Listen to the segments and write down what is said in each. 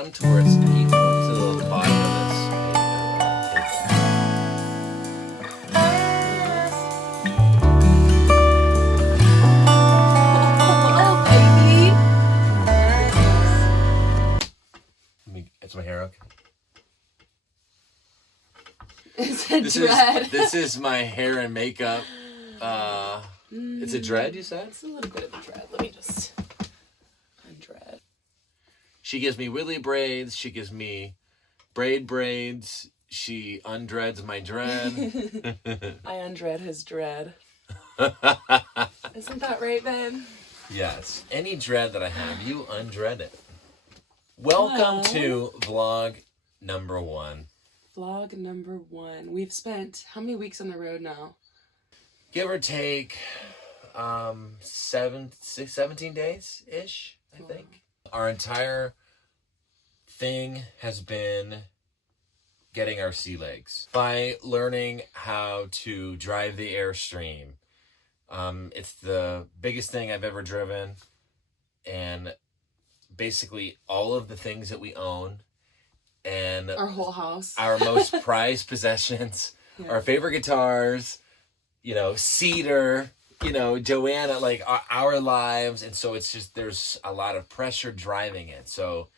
Come towards eat to the bottom of this table. Is my hair okay? This is my hair and makeup. It's a dread, you said? It's a little bit of a dread. Let me just undread. She gives me Willy braids. She gives me braids. She undreads my dread. I undread his dread. Isn't that right, babe? Yes. Any dread that I have, you undread it. Welcome to vlog number 1. Vlog number 1. We've spent how many weeks on the road now? Give or take 17 days-ish, I think. Our entire thing has been getting our sea legs by learning how to drive the Airstream. It's the biggest thing I've ever driven, and basically all of the things that we own and our whole house, our most prized possessions, our favorite guitars, Cedar, Joanna, like our lives. And so it's just, there's a lot of pressure driving it. So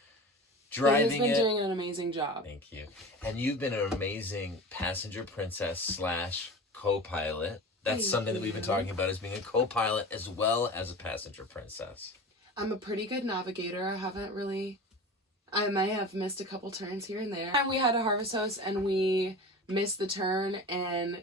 driving it. He's been doing an amazing job. Thank you. And you've been an amazing passenger princess / co-pilot. That's something that we've been talking about, is being a co-pilot as well as a passenger princess. I'm a pretty good navigator. I may have missed a couple turns here and there. We had a harvest host and we missed the turn, and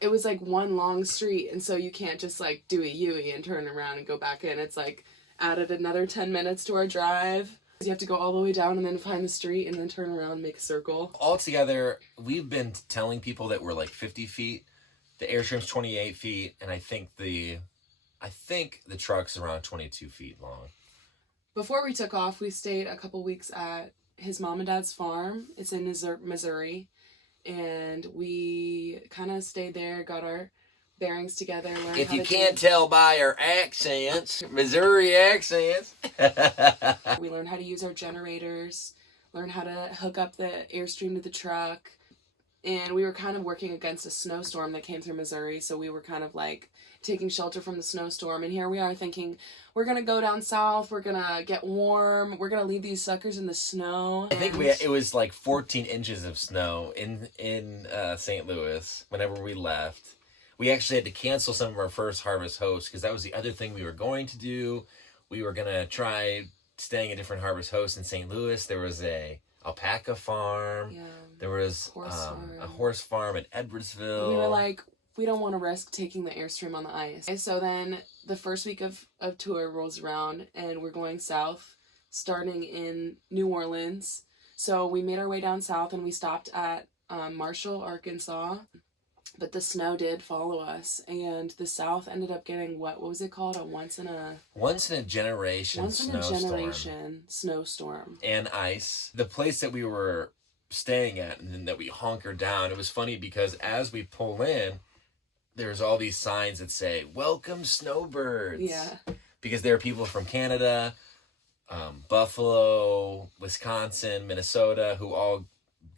it was like one long street, and so you can't just like do a U-ey and turn around and go back in. It's like added another 10 minutes to our drive. You have to go all the way down and then find the street and then turn around and make a circle. Altogether, we've been telling people that we're like 50 feet. The Airstream's 28 feet, and I think the truck's around 22 feet long. Before we took off, we stayed a couple weeks at his mom and dad's farm. It's in Missouri. And we kind of stayed there, got our bearings together. If you can't tell by our accents, Missouri accents. We learned how to use our generators, learned how to hook up the Airstream to the truck. And we were kind of working against a snowstorm that came through Missouri, so we were kind of like taking shelter from the snowstorm. And here we are thinking, we're going to go down south, we're going to get warm, we're going to leave these suckers in the snow. I think it was like 14 inches of snow in St. Louis whenever we left. We actually had to cancel some of our first harvest hosts because that was the other thing we were going to do. We were going to try staying at different harvest hosts in St. Louis. There was a alpaca farm. Yeah. There was a horse farm in Edwardsville. We were like, we don't want to risk taking the Airstream on the ice. And so then the first week of tour rolls around, and we're going south, starting in New Orleans. So we made our way down south, and we stopped at Marshall, Arkansas. But the snow did follow us, and the south ended up getting what was it called? A once in a generation snowstorm. And ice. The place that we were staying at and then that we hunkered down, it was funny because as we pull in, there's all these signs that say, "Welcome snowbirds." Yeah. Because there are people from Canada, Buffalo, Wisconsin, Minnesota, who all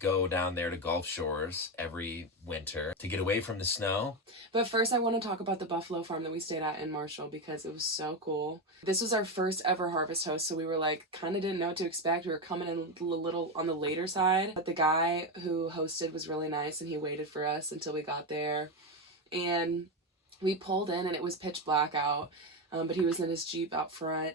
go down there to Gulf Shores every winter to get away from the snow. But first I want to talk about the buffalo farm that we stayed at in Marshall because it was so cool. This was our first ever harvest host, so we were like kind of didn't know what to expect. We were coming in a little on the later side, but the guy who hosted was really nice, and he waited for us until we got there. And we pulled in, and it was pitch black out, but he was in his Jeep out front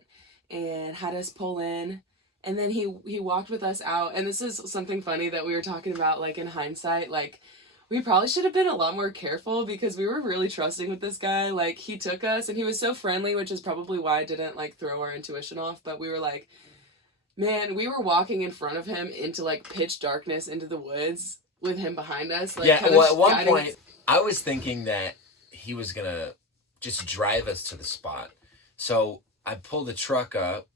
and had us pull in. And then he walked with us out, and this is something funny that we were talking about, like in hindsight, like we probably should have been a lot more careful because we were really trusting with this guy. Like he took us, and he was so friendly, which is probably why I didn't like throw our intuition off, but we were like, man, we were walking in front of him into like pitch darkness into the woods with him behind us. Like, yeah, well, at one point, I was thinking that he was going to just drive us to the spot. So I pulled the truck up,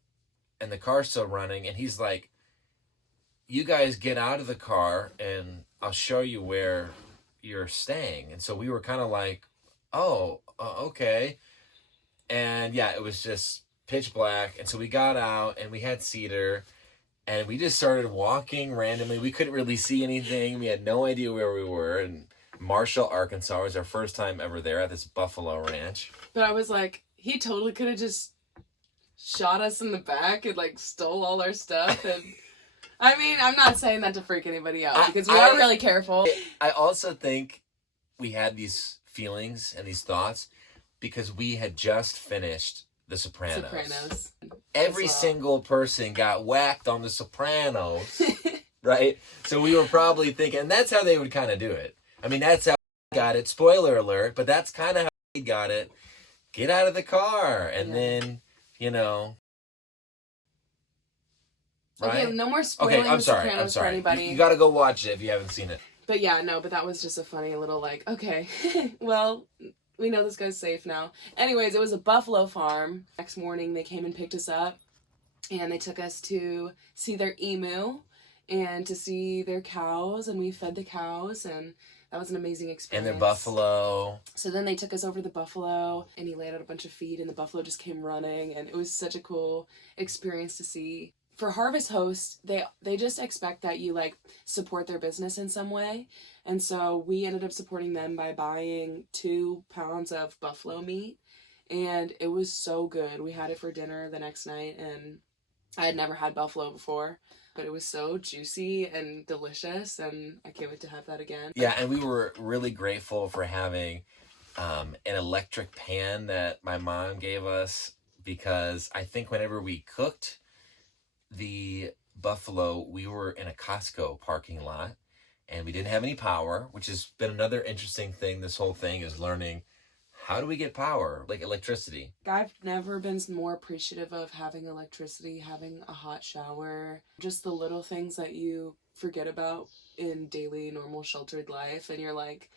and the car's still running, and he's like, "You guys get out of the car, and I'll show you where you're staying." And so we were kind of like, "Oh, okay." And yeah, it was just pitch black. And so we got out, and we had Cedar, And we just started walking randomly. We couldn't really see anything. We had no idea where we were. And Marshall, Arkansas was our first time ever there at this buffalo ranch. But I was like, he totally could have just shot us in the back and like stole all our stuff. And I mean, I'm not saying that to freak anybody out because we are really careful. I also think we had these feelings and these thoughts because we had just finished The Sopranos. Every single person got whacked on The Sopranos, right? So we were probably thinking, and that's how they would kind of do it. I mean, that's how he got it. Spoiler alert, but that's kind of how he got it. Get out of the car, and then, you know. Right? Okay, no more spoiling okay, I'm The sorry. Sopranos for anybody. You got to go watch it if you haven't seen it. But yeah, no, but that was just a funny little like, okay, well, we know this guy's safe now. Anyways, it was a buffalo farm. Next morning, they came and picked us up, and they took us to see their emu and to see their cows, and we fed the cows, and that was an amazing experience. And their buffalo. So then they took us over to the buffalo, and he laid out a bunch of feed, and the buffalo just came running, and it was such a cool experience to see. For Harvest Host, they just expect that you like support their business in some way. And so we ended up supporting them by buying 2 pounds of buffalo meat. And it was so good. We had it for dinner the next night, and I had never had buffalo before. But it was so juicy and delicious, and I can't wait to have that again. Yeah, and we were really grateful for having an electric pan that my mom gave us, because I think whenever we cooked the buffalo, we were in a Costco parking lot, and we didn't have any power, which has been another interesting thing. This whole thing is learning, how do we get power, like electricity? I've never been more appreciative of having electricity, having a hot shower, just the little things that you forget about in daily, normal, sheltered life. And you're like,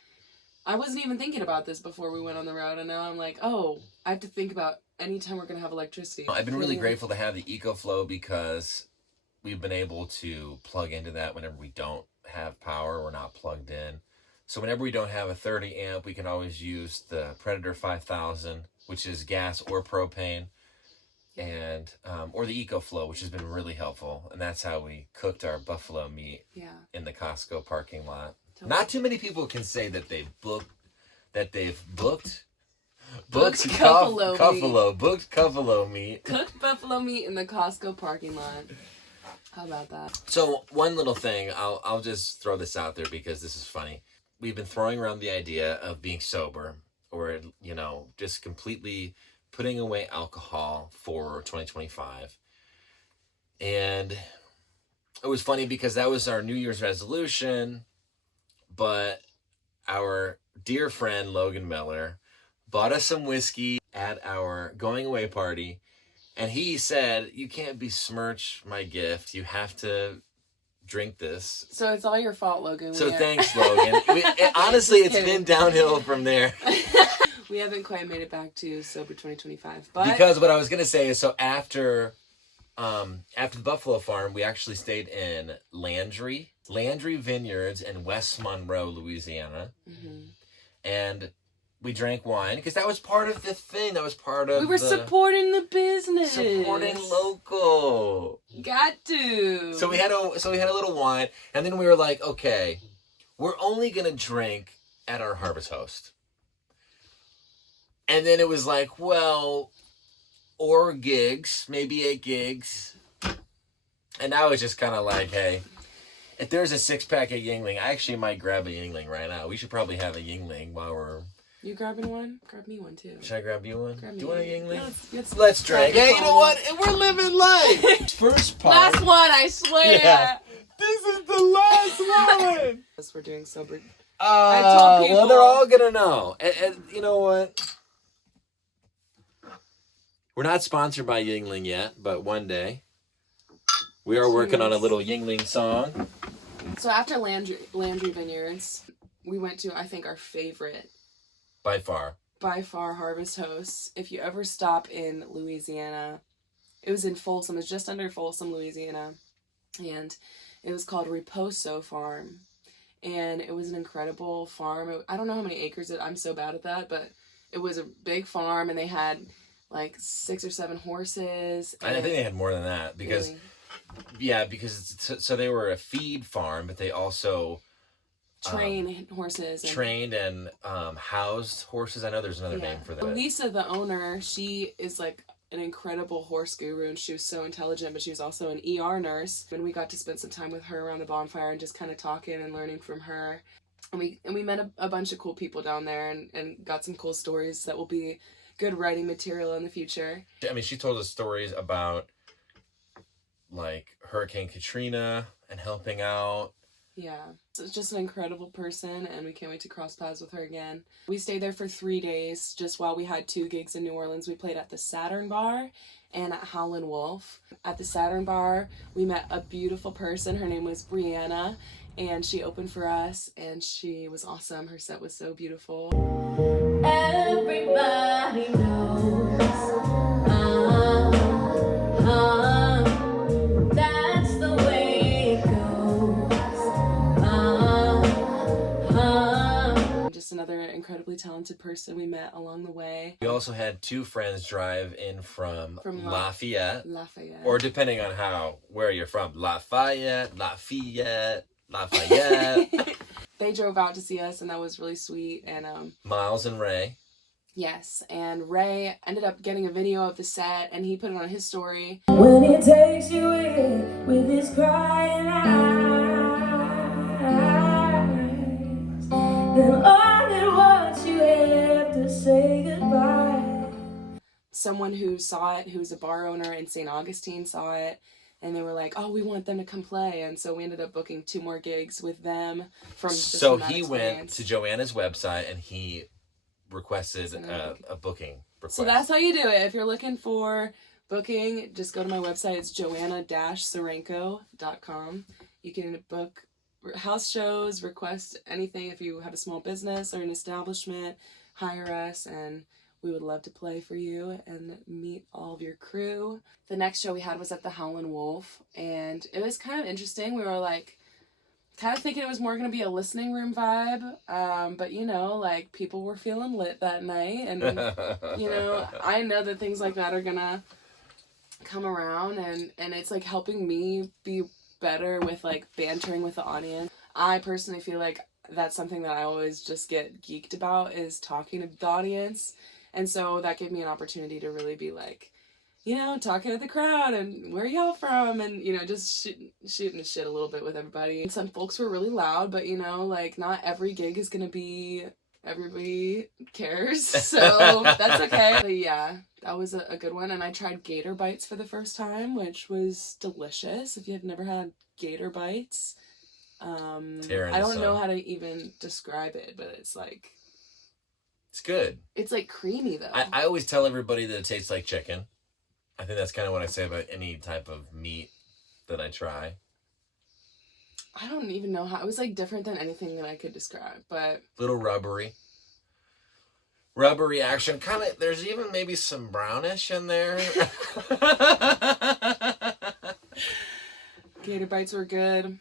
I wasn't even thinking about this before we went on the road, and now I'm like, oh, I have to think about anytime we're going to have electricity. I've been really grateful to have the EcoFlow, because we've been able to plug into that whenever we don't have power. We're not plugged in. So whenever we don't have a 30 amp, we can always use the Predator 5000, which is gas or propane, and or the EcoFlow, which has been really helpful. And that's how we cooked our buffalo meat in the Costco parking lot. Totally. Not too many people can say that they've booked buffalo meat. Cooked buffalo meat in the Costco parking lot. How about that? So one little thing, I'll just throw this out there because this is funny. We've been throwing around the idea of being sober, or, you know, just completely putting away alcohol for 2025. And it was funny because that was our New Year's resolution, but our dear friend Logan Miller bought us some whiskey at our going away party, and he said, you can't besmirch my gift. You have to drink this. So it's all your fault, Logan. So thanks, Logan. Honestly, it's been downhill from there. We haven't quite made it back to sober 2025, but because what I was gonna say is, so after the Buffalo Farm, we actually stayed in Landry Vineyards in West Monroe, Louisiana, and we drank wine because that was part of the thing. That was part of we were supporting the business, supporting local. Got to. So we had a little wine, and then we were like, okay, we're only gonna drink at our Harvest Host. And then it was like, well, or gigs, maybe 8 gigs. And I was just kind of like, hey, if there's a 6-pack of Yingling, I actually might grab a Yingling right now. We should probably have a Yingling while we're... You grabbing one? Grab me one, too. Should I grab you one? Grab Do you want a Yingling? Yeah, let's drink. Hey, you know what? We're living life. First part. Last one, I swear. Yeah. This is the last one. We're doing sober. I told people. Well, they're all going to know. And you know what? We're not sponsored by Yingling yet, but one day we are working on a little Yingling song. So after Landry Vineyards, we went to, I think, our favorite by far Harvest Host. If you ever stop in Louisiana, it was in Folsom. It's just under Folsom, Louisiana, and it was called Reposo Farm, and it was an incredible farm. I don't know how many acres I'm so bad at that, but it was a big farm, and they had like 6 or 7 horses. I think they had more than that because Yeah, because so they were a feed farm, but they also train horses. Trained and housed horses. I know there's another name for that. Lisa, the owner, she is like an incredible horse guru, and she was so intelligent, but she was also an ER nurse. And we got to spend some time with her around the bonfire and just kind of talking and learning from her. And we met a bunch of cool people down there and got some cool stories that will be good writing material in the future. I mean, she told us stories about like Hurricane Katrina and helping out. Yeah, so it's just an incredible person, and we can't wait to cross paths with her again. We stayed there for 3 days, just while we had 2 gigs in New Orleans. We played at the Saturn Bar and at Howlin' Wolf. At the Saturn Bar, we met a beautiful person. Her name was Brianna, and she opened for us, and she was awesome. Her set was so beautiful. Everybody knows. That's the way it goes. Just another incredibly talented person we met along the way. We also had 2 friends drive in from Lafayette. Or depending on where you're from. Lafayette. They drove out to see us, and that was really sweet. And Miles and Ray. Yes, and Ray ended up getting a video of the set, and he put it on his story. When he takes you in with his crying eyes, then all at once you have to say goodbye. Someone who saw it, who's a bar owner in St. Augustine, saw it, and they were like, "Oh, we want them to come play." And so we ended up booking 2 more gigs with them from that he experience. Went to Joanna's website and he requested a booking request. So that's how you do it. If you're looking for booking, just go to my website. It's joanna-serenko.com. You can book house shows, request anything. If you have a small business or an establishment, hire us, and we would love to play for you and meet all of your crew. The next show we had was at the Howlin' Wolf, and it was kind of interesting. We were like, kind of thinking it was more going to be a listening room vibe, but like people were feeling lit that night, and I know that things like that are going to come around, and it's like helping me be better with like bantering with the audience. I personally feel like that's something that I always just get geeked about, is talking to the audience, and so that gave me an opportunity to really be like, talking to the crowd and where y'all from, and, just shooting the shit a little bit with everybody. And some folks were really loud, but, like, not every gig is gonna be everybody cares, so that's okay. But yeah, that was a good one, and I tried gator bites for the first time, which was delicious. If you have never had gator bites, I don't know how to even describe it, but it's like... It's good. It's, like, creamy, though. I always tell everybody that it tastes like chicken. I think that's kind of what I say about any type of meat that I try. I don't even know how. It was like different than anything that I could describe, but... Little rubbery. Rubbery action. Kind of, there's even maybe some brownish in there. Gator bites were good.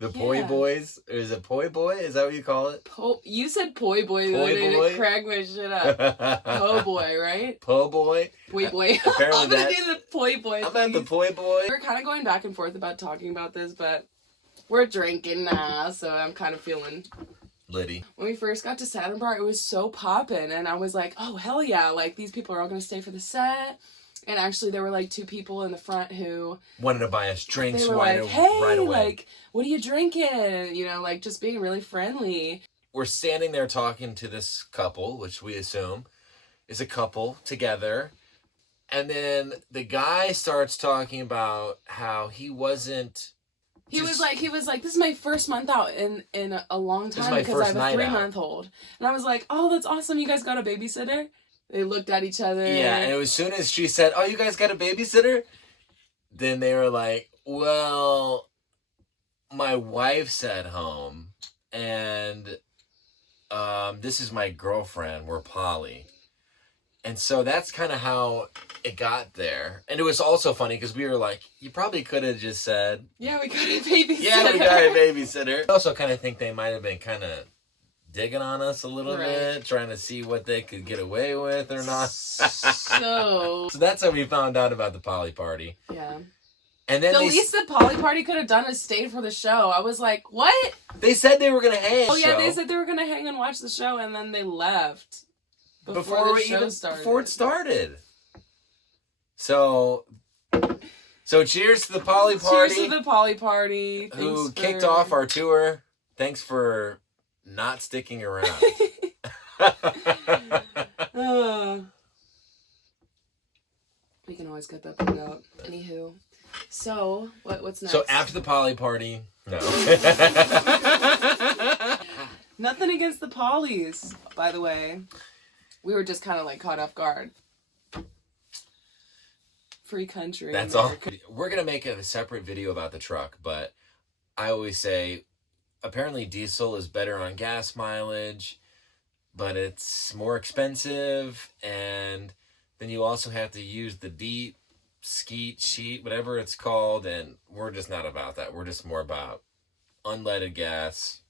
The poi boys? Is it poi boy? Is that what you call it? You said poi boy the other day to crack my shit up. Po boy, right? Po boy? Poi boy. Apparently I'm going to do the poi boy. I'm at the poi boy. We're kind of going back and forth about talking about this, but we're drinking now, so I'm kind of feeling... Liddy. When we first got to Saturn Bar, it was so poppin', and I was like, oh, hell yeah, like, these people are all going to stay for the set. And actually, there were, like, 2 people in the front who... wanted to buy us drinks right away. Like, what are you drinking? Like, just being really friendly. We're standing there talking to this couple, which we assume is a couple together. And then the guy starts talking about how he wasn't... He was like, this is my first month out in a long time because I have a 3-month-old. And I was like, oh, that's awesome. You guys got a babysitter? They looked at each other. Yeah, and as soon as she said, oh, you guys got a babysitter? Then they were like, well, my wife's at home, and this is my girlfriend. We're poly. And so that's kind of how it got there. And it was also funny because we were like, you probably could have just said... Yeah, we got a babysitter. Yeah, we got a babysitter. I also kind of think they might have been kind of digging on us a little bit, trying to see what they could get away with or not. So so that's how we found out about the poly party. Yeah. And then The least the Polly Party could have done is stayed for the show. I was like, what? They said they were going to hang. Oh yeah, they said they were going to hang and watch the show, and then they left before it started. So cheers to the Polly Party. Cheers to the Polly Party. Who kicked off our tour. Thanks for not sticking around. We can always cut that part out. Anywho, so what's next? So after the Polly Party, no. Nothing against the Pollys, by the way. We were just kind of like caught off guard. Free country. That's America. All. We're gonna make a separate video about the truck, but I always say, apparently diesel is better on gas mileage, but it's more expensive, and then you also have to use the deep skeet sheet, whatever it's called, and we're just not about that. We're just more about unleaded gas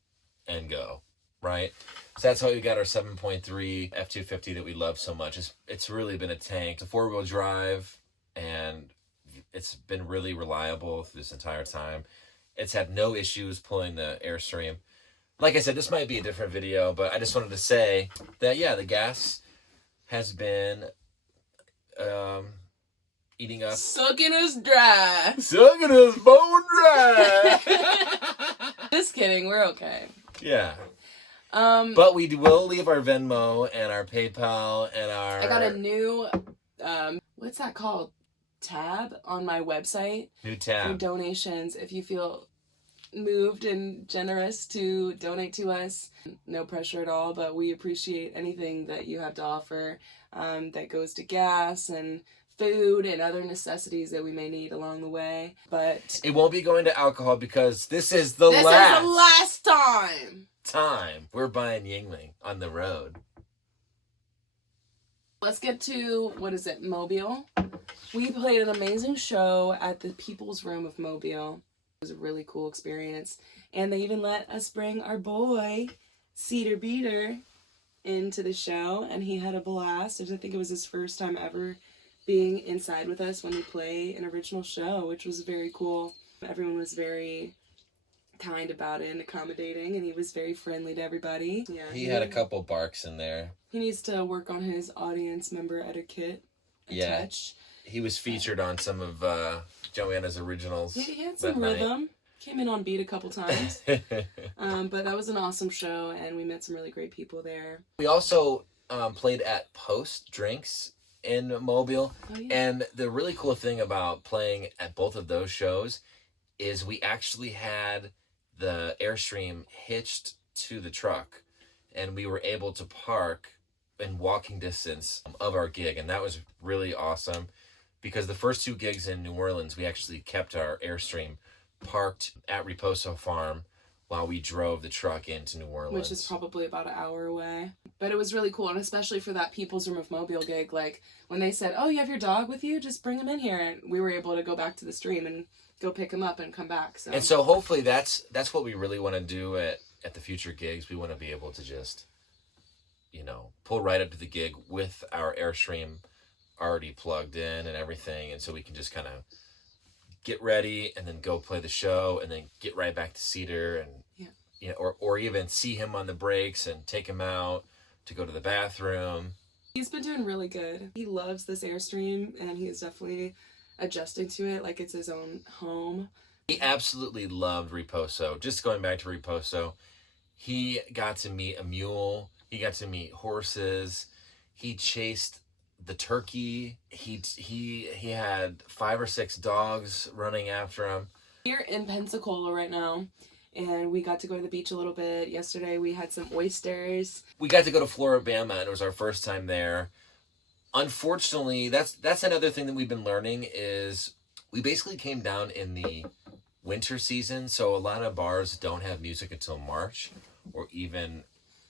and go, right? So that's how we got our 7.3 F-250 that we love so much. It's really been a tank. It's a 4-wheel drive, and it's been really reliable through this entire time. It's had no issues pulling the Airstream. Like I said, this might be a different video, but I just wanted to say that, yeah, the gas has been eating up. Sucking us dry. Sucking us bone dry. Just kidding, we're okay. Yeah. But we will leave our Venmo and our PayPal and our... I got a new, what's that called? Tab on my website. New tab. For donations. If you feel moved and generous to donate to us, no pressure at all, but we appreciate anything that you have to offer that goes to gas and food and other necessities that we may need along the way. But it won't be going to alcohol because this is the last time we're buying Yingling on the road. Let's get to, what is it, Mobile? We played an amazing show at the People's Room of Mobile. It was a really cool experience. And they even let us bring our boy, Cedar Beater, into the show. And he had a blast. I think it was his first time ever being inside with us when we play an original show, which was very cool. Everyone was very kind about it and accommodating, and he was very friendly to everybody. Yeah, he had a couple barks in there. He needs to work on his audience member etiquette. Touch. He was featured on some of Joanna's originals. He had some rhythm. Came in on beat a couple times. But that was an awesome show, and we met some really great people there. We also played at Post Drinks in Mobile. Oh, yeah. And the really cool thing about playing at both of those shows is we actually had the Airstream hitched to the truck, and we were able to park in walking distance of our gig, and that was really awesome because the first 2 gigs in New Orleans, we actually kept our Airstream parked at Reposo Farm while we drove the truck into New Orleans. Which is probably about an hour away. But it was really cool, and especially for that People's Room of Mobile gig, like when they said, oh, you have your dog with you? Just bring him in here. And we were able to go back to the stream and go pick him up and come back. And so hopefully that's what we really want to do at the future gigs. We want to be able to just, pull right up to the gig with our Airstream already plugged in and everything. And so we can just kind of get ready and then go play the show and then get right back to Cedar and, or even see him on the breaks and take him out to go to the bathroom. He's been doing really good. He loves this Airstream, and he's definitely adjusting to it like it's his own home. He absolutely loved Reposo. Just going back to Reposo, he got to meet a mule. He got to meet horses. He chased the turkey. He had 5 or 6 dogs running after him. We're in Pensacola right now, and we got to go to the beach a little bit. Yesterday we had some oysters. We got to go to Floribama, and it was our first time there. Unfortunately, that's another thing that we've been learning is we basically came down in the winter season, so a lot of bars don't have music until March or even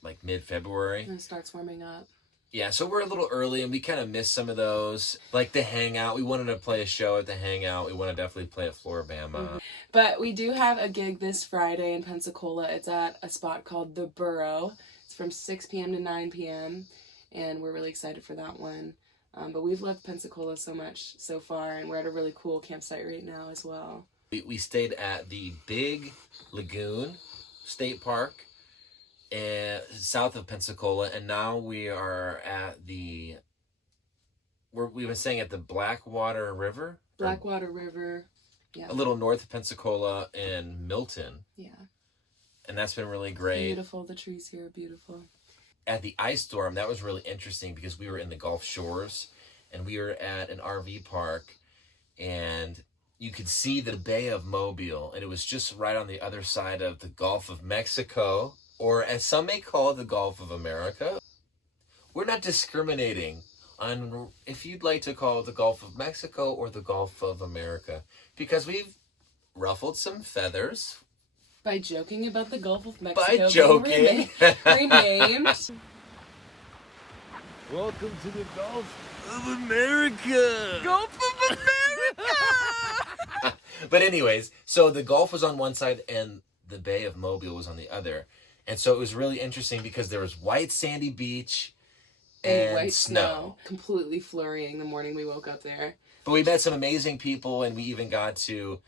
like mid-February. And it starts warming up. Yeah, so we're a little early, and we kind of missed some of those. Like the Hangout. We wanted to play a show at the Hangout. We want to definitely play at Floribama. Mm-hmm. But we do have a gig this Friday in Pensacola. It's at a spot called The Burrow. It's from 6 p.m. to 9 p.m., and we're really excited for that one. But we've loved Pensacola so much so far, and we're at a really cool campsite right now as well. We stayed at the Big Lagoon State Park south of Pensacola, and now we are at we've been staying at the Blackwater River. Blackwater River, yeah. A little north of Pensacola in Milton. Yeah. And that's been really great. Beautiful. The trees here are beautiful. At the ice storm, that was really interesting because we were in the Gulf Shores and we were at an RV park and you could see the Bay of Mobile, and it was just right on the other side of the Gulf of Mexico, or as some may call it, the Gulf of America. We're not discriminating on if you'd like to call it the Gulf of Mexico or the Gulf of America, because we've ruffled some feathers. By joking about the Gulf of Mexico. By joking. Renamed. Welcome to the Gulf of America. Gulf of America! But anyways, so the Gulf was on one side and the Bay of Mobile was on the other. And so it was really interesting because there was white sandy beach and white snow. Completely flurrying the morning we woke up there. But we met some amazing people, and we even got to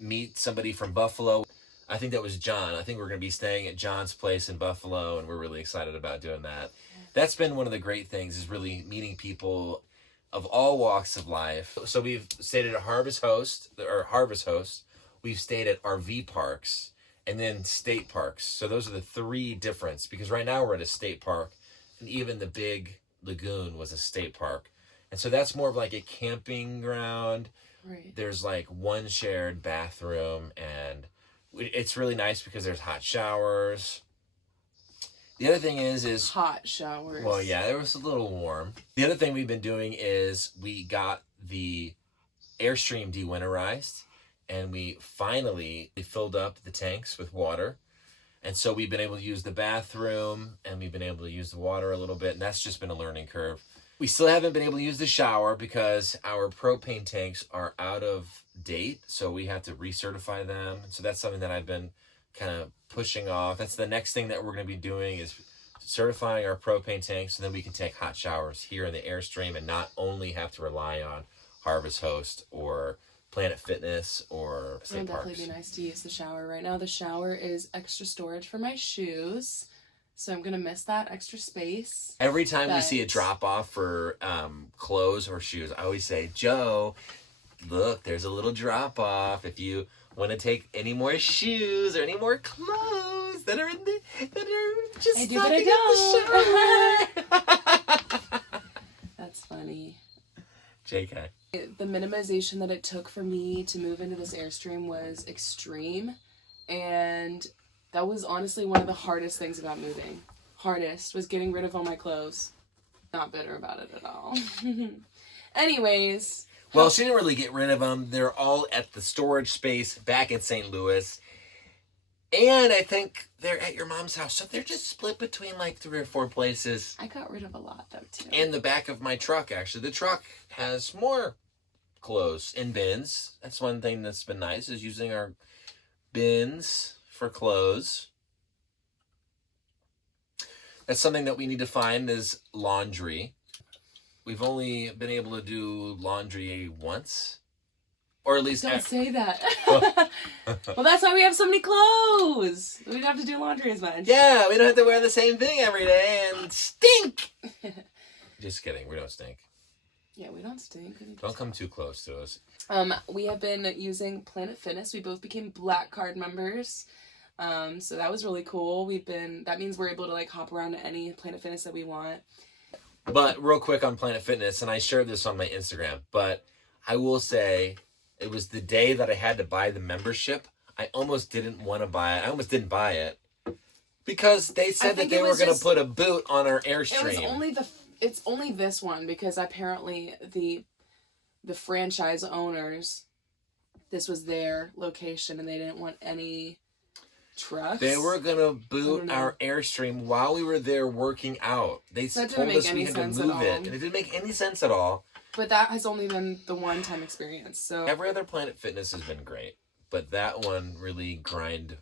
meet somebody from Buffalo. I think that was John. I think we're going to be staying at John's place in Buffalo, and we're really excited about doing that. That's been one of the great things, is really meeting people of all walks of life. So we've stayed at a Harvest Host. We've stayed at RV parks and then state parks. So those are the three difference, because right now we're at a state park, and even the Big Lagoon was a state park. And so that's more of like a camping ground. Right. There's like one shared bathroom, and it's really nice because there's hot showers. The other thing is hot showers. Well, yeah, it was a little warm. The other thing we've been doing is we got the Airstream dewinterized, and we finally filled up the tanks with water. And so we've been able to use the bathroom, and we've been able to use the water a little bit, and that's just been a learning curve. We still haven't been able to use the shower because our propane tanks are out of date, so we have to recertify them. So that's something that I've been kind of pushing off. That's the next thing that we're going to be doing, is certifying our propane tanks, so then we can take hot showers here in the Airstream and not only have to rely on Harvest Host or Planet Fitness or state It'll parks. definitely be nice to use the shower. Right now the shower is extra storage for my shoes, so I'm going to miss that extra space. Every time we see a drop off for clothes or shoes, I always say, Joe, look, there's a little drop off. If you want to take any more shoes or any more clothes that are just I do, but I don't. That's funny. JK. The minimization that it took for me to move into this Airstream was extreme, and that was honestly one of the hardest things about moving. Hardest was getting rid of all my clothes. Not bitter about it at all. Anyways. Well, she didn't really get rid of them. They're all at the storage space back in St. Louis. And I think they're at your mom's house. So they're just split between like 3 or 4 places. I got rid of a lot, though, too. And the back of my truck, actually. The truck has more clothes in bins. That's one thing that's been nice, is using our bins for clothes. That's something that we need to find, is laundry. We've only been able to do laundry once. Or at least... Don't say that. Well, that's why we have so many clothes. We don't have to do laundry as much. Yeah, we don't have to wear the same thing every day and stink. Just kidding. We don't stink. Yeah, we don't stink. Don't come too close to us. We have been using Planet Fitness. We both became Black Card members. So that was really cool. That means we're able to like hop around to any Planet Fitness that we want. But real quick on Planet Fitness, and I shared this on my Instagram, but I will say it was the day that I had to buy the membership. I almost didn't want to buy it. I almost didn't buy it because they said that they were going to put a boot on our Airstream. It's only this one, because apparently the franchise owners, this was their location and they didn't want any trucks. They were going to boot our Airstream while we were there working out. They told us we had to move it, and it didn't make any sense at all. But that has only been the one-time experience. So every other Planet Fitness has been great, but that one really grinded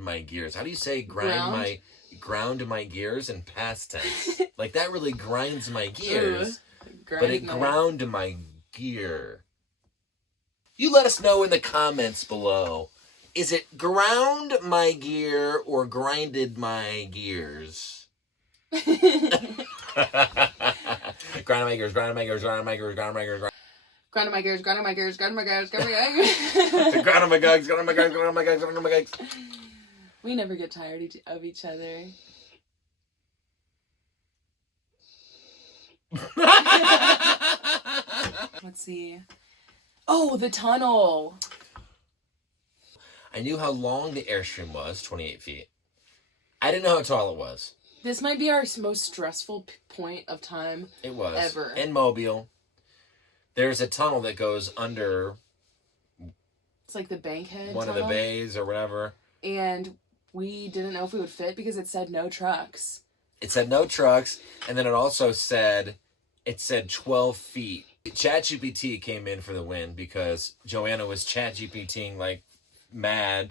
my gears. How do you say ground my gears in past tense. Like, that really grinds my gears. But it ground my gear. You let us know in the comments below. Is it ground my gear or grinded my gears? Grinding my gears, grinding my gears, grinding my gears, grinding my gears, grinding my gears, grinding my gears, grinding my gears, grinding my gears. grinding my gears, grinding my gears, grinding my gears, grinding my gears. We never get tired of each other. Let's see. Oh, the tunnel. I knew how long the Airstream was, 28 feet. I didn't know how tall it was. This might be our most stressful point of time. It was. Ever. In Mobile. There's a tunnel that goes under... It's like the Bankhead one tunnel. Of the bays or whatever. And we didn't know if we would fit because it said no trucks. It said no trucks, and then it also said... It said 12 feet. ChatGPT came in for the win because Joanna was ChatGPTing like mad.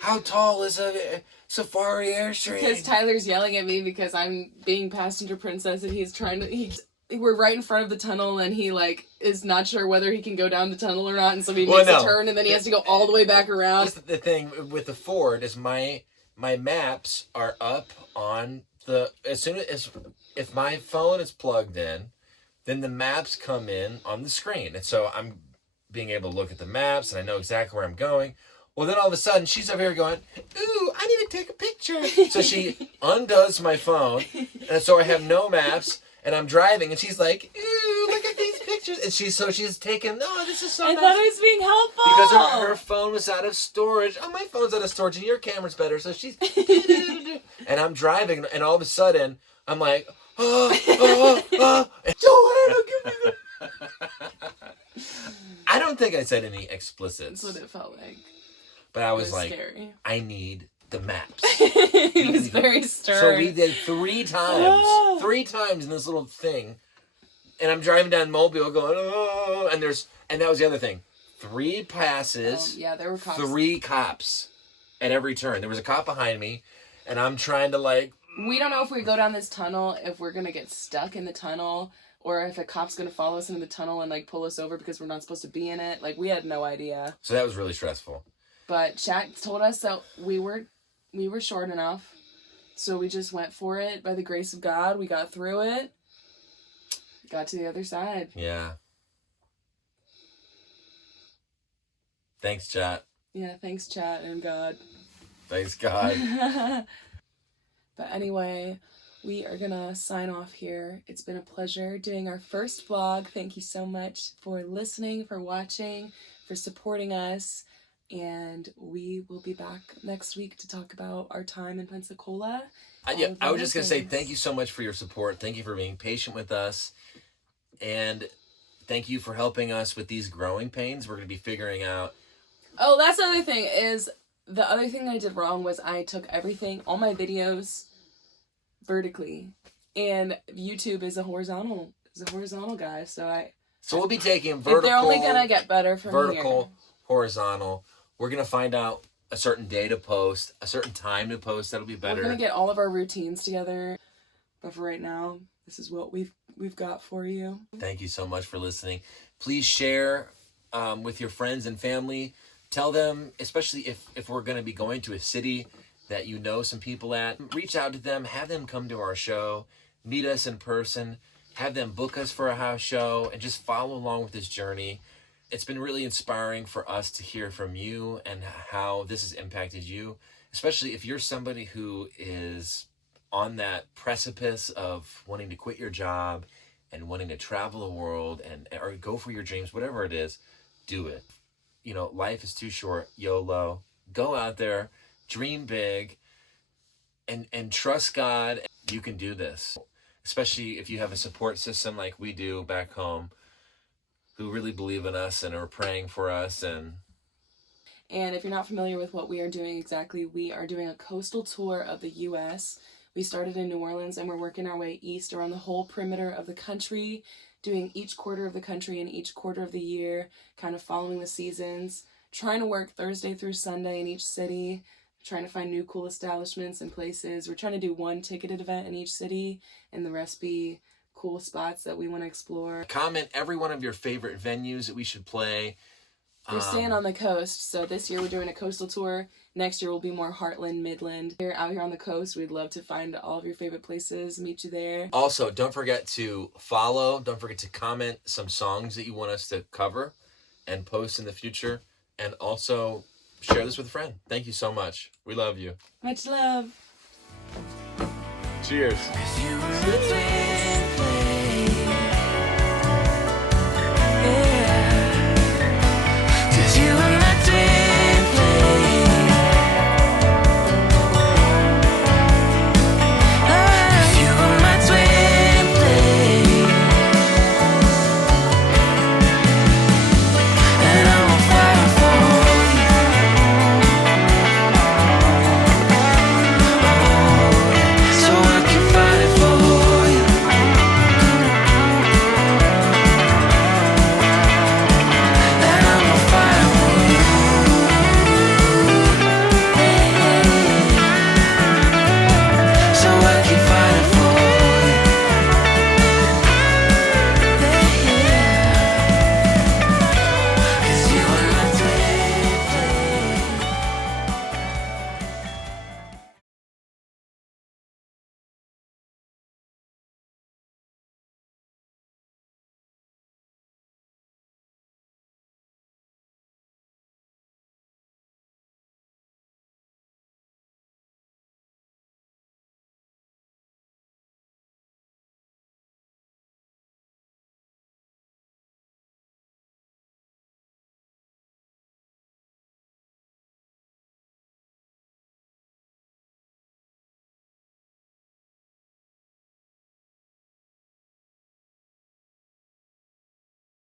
How tall is a Safari Airstream? Because Tyler's yelling at me because I'm being passenger princess and he's trying to... We're right in front of the tunnel and he like is not sure whether he can go down the tunnel or not, and so he makes a turn and then he has to go all the way back around. The thing with the Ford is my maps are up on the... As soon as... If my phone is plugged in, then the maps come in on the screen. And so I'm being able to look at the maps and I know exactly where I'm going. Well, then all of a sudden she's over here going, ooh, I need to take a picture. So she undoes my phone. And so I have no maps and I'm driving and she's like, ooh, look at these pictures. And she's taken, oh, this is so nice. I thought I was being helpful. Because her phone was out of storage. Oh, my phone's out of storage and your camera's better. So she's, and I'm driving and all of a sudden I'm like, Joanna, give me the... I don't think I said any explicits. That's what it felt like. But I was like, scary. I need the maps. He was very stern. So we did 3 times. 3 times in this little thing. And I'm driving down Mobile going, oh, and that was the other thing. 3 passes. Yeah, there were cops. 3 cops at every turn. There was a cop behind me, and I'm trying to like... We don't know if we go down this tunnel, if we're going to get stuck in the tunnel, or if a cop's going to follow us into the tunnel and, like, pull us over because we're not supposed to be in it. Like, we had no idea. So that was really stressful. But chat told us that we were short enough, so we just went for it. By the grace of God, we got through it. Got to the other side. Yeah. Thanks, chat. Yeah, thanks, chat and God. Thanks, God. But anyway, we are gonna sign off here. It's been a pleasure doing our first vlog. Thank you so much for listening, for watching, for supporting us. And we will be back next week to talk about our time in Pensacola. I was just going to say thank you so much for your support. Thank you for being patient with us. And thank you for helping us with these growing pains. We're going to be figuring out... Oh, that's the other thing is... The other thing I did wrong was I took everything, all my videos, vertically. And YouTube is a horizontal guy, so we'll be taking vertical... They're only going to get better from vertical, here. horizontal. We're going to find out a certain day to post, a certain time to post. That'll be better. We're going to get all of our routines together. But for right now, this is what we've got for you. Thank you so much for listening. Please share with your friends and family. Tell them, especially if we're going to be going to a city that you know some people at, reach out to them, have them come to our show, meet us in person, have them book us for a house show, and just follow along with this journey. It's been really inspiring for us to hear from you and how this has impacted you, especially if you're somebody who is on that precipice of wanting to quit your job and wanting to travel the world or go for your dreams, whatever it is, do it. You know, life is too short. YOLO. Go out there, dream big, and trust God. You can do this, especially if you have a support system like we do back home, who really believe in us and are praying for us. And if you're not familiar with what we are doing exactly, we are doing a coastal tour of the U.S. We started in New Orleans and we're working our way east around the whole perimeter of the country, doing each quarter of the country and each quarter of the year, kind of following the seasons, trying to work Thursday through Sunday in each city, trying to find new cool establishments and places. We're trying to do one ticketed event in each city, and the rest be cool spots that we want to explore. Comment every one of your favorite venues that we should play. We're staying on the coast, so this year we're doing a coastal tour. Next year will be more Heartland, Midland. Here, out here on the coast, we'd love to find all of your favorite places, meet you there. Also, don't forget to follow. Don't forget to comment some songs that you want us to cover and post in the future. And also, share this with a friend. Thank you so much. We love you. Much love. Cheers. Cheers.